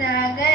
大概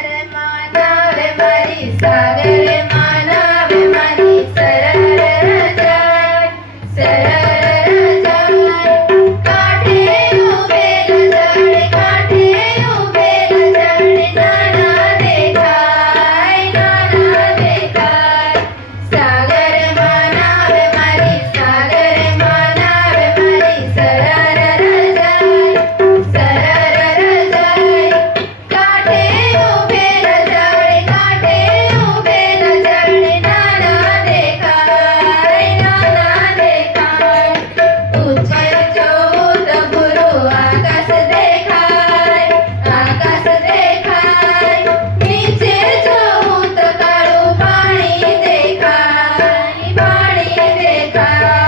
Yeah.